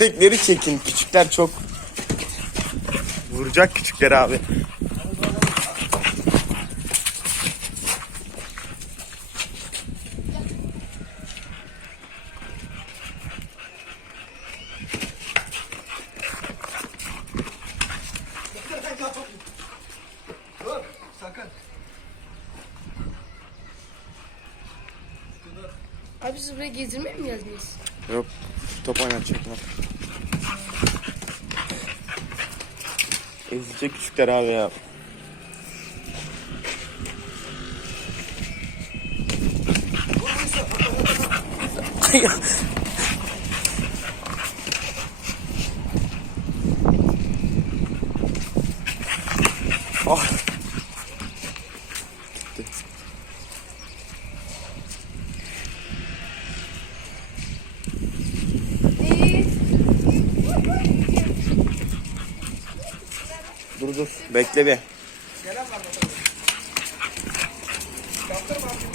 Bebekleri çekin. Küçükler çok vuracak küçükler abi. Abi siz buraya gezdirmeye mi geldiniz? Yok top oynatacaklar. Ezecek küçükler abi ya. Ah. Dur dur bekle bir. Kaptırma. Tut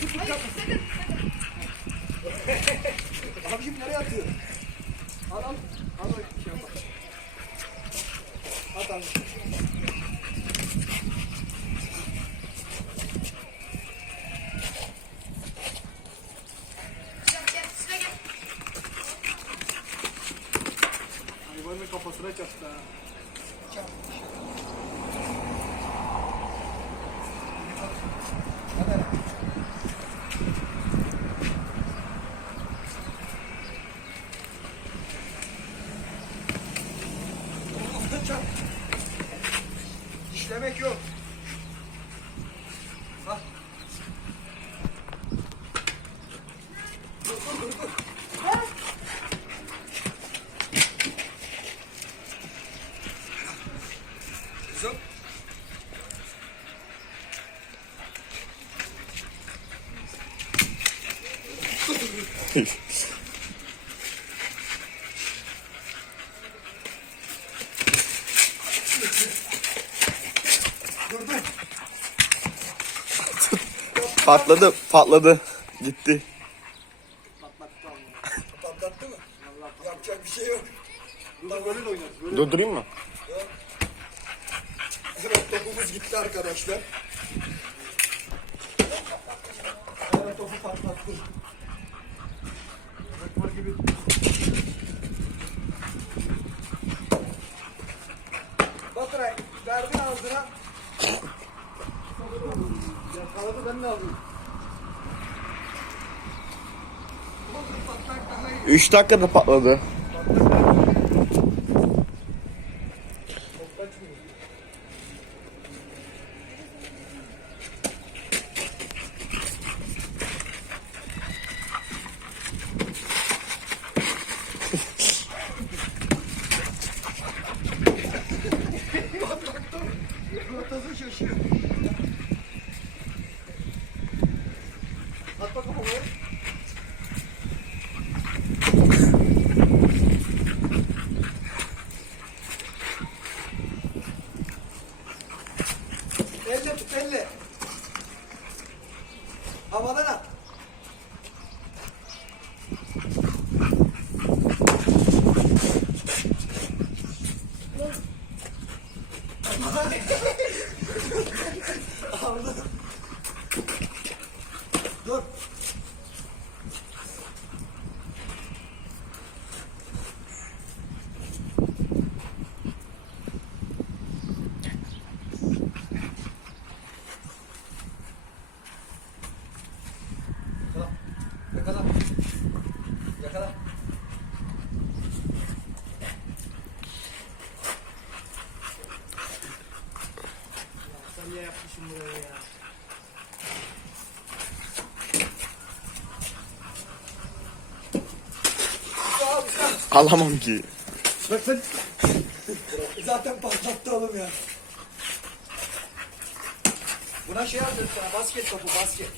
tut yapma. abicim nereye atıyor? Al o şey yapma. At abicim. Çaktı ha. İşlemek yok. Patladı patladı. Gitti. Patlattı mı? Allah yapacak bir şey yok. Burada böyle de oynarız. Böyle. Durdurayım mı? Evet topumuz gitti arkadaşlar. Evet topu patlattı. Rekor gibi. Baturay verdin ağzına. Yakaladı ben ne alayım? 3 dakikada patladı. Rotası şaşıyor. Yapmışsın burayı ya? Alamam ki. Bakın. Zaten patlattı oğlum ya. Buna şey yapıyoruz sana basket topu basket.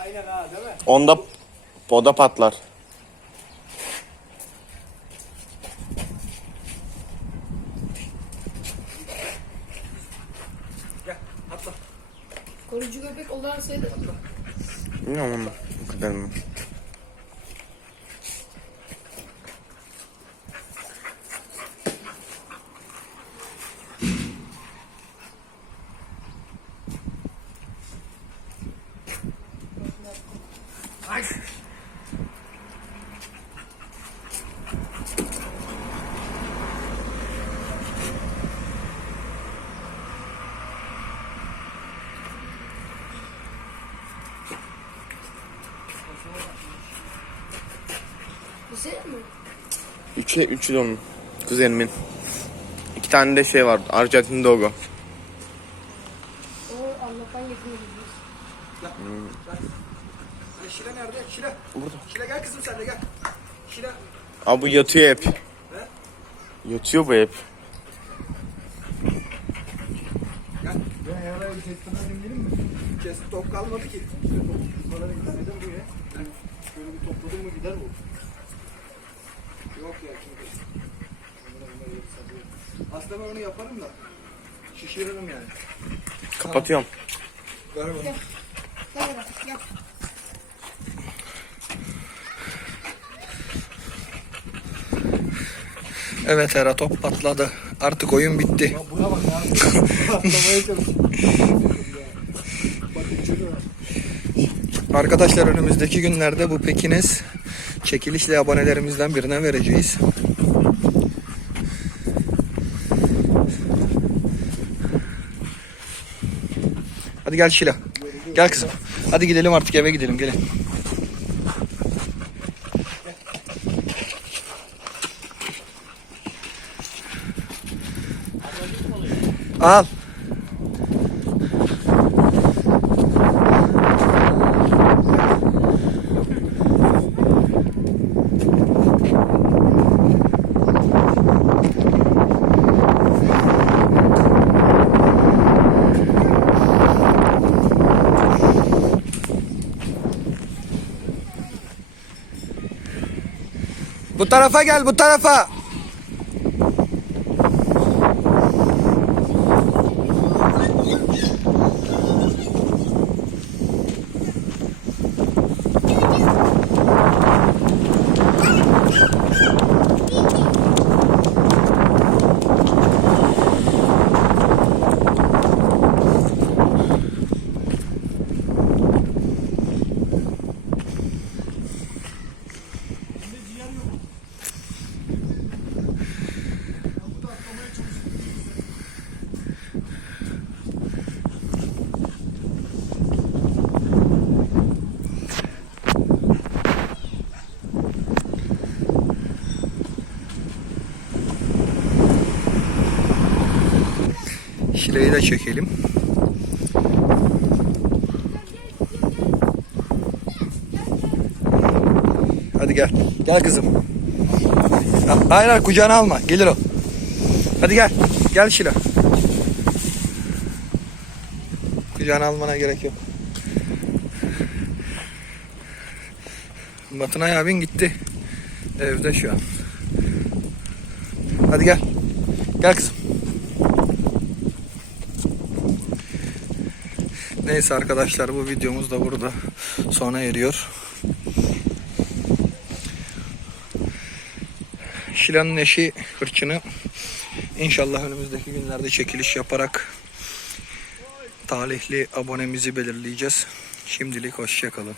Aynen ha değil mi? Onda poda patlar. Gel. Sayılır mı? Bilmiyorum ama. O kadar mı? Bu senin mi? Üçü, üçü de onun. Kuzenimin. İki tane de şey vardı. Arjantin Dogo. O Allah'tan getirmediyiz. Hani Şile nerede? Şile. Burada. Şile gel kızım sen de gel. Şile. Abi bu yatıyor hep. Yatıyor bu hep. Gel. Ben herhalde bir testten önemli mi? Kes top kalmadı ki. İşte top? Yani şöyle bir topladın mı gider bu. Yok ya sarıyor. Aslında ben onu yaparım da. Şişiririm yani. Kapatıyorum. Ver bana. Gel bırak gel. Evet Hera top patladı. Artık oyun bitti. Buna bak. Bak uçuyor. Arkadaşlar önümüzdeki günlerde bu Pekines çekilişle abonelerimizden birine vereceğiz. Hadi gel Şila. Gel kızım. Hadi gidelim artık eve gidelim gelin. Al. Bu tarafa gel Şileyi de çekelim. Hadi gel. Gel kızım. Ha, Hayır hayır kucağına alma. Gelir o. Hadi gel. Gel Şila. Kucağına almana gerek yok. Batınay abin gitti. Evde şu an. Hadi gel. Gel kızım. Neyse arkadaşlar bu videomuz da burada sona eriyor. Şilan'ın eşi hırçını inşallah önümüzdeki günlerde çekiliş yaparak talihli abonemizi belirleyeceğiz. Şimdilik hoşçakalın.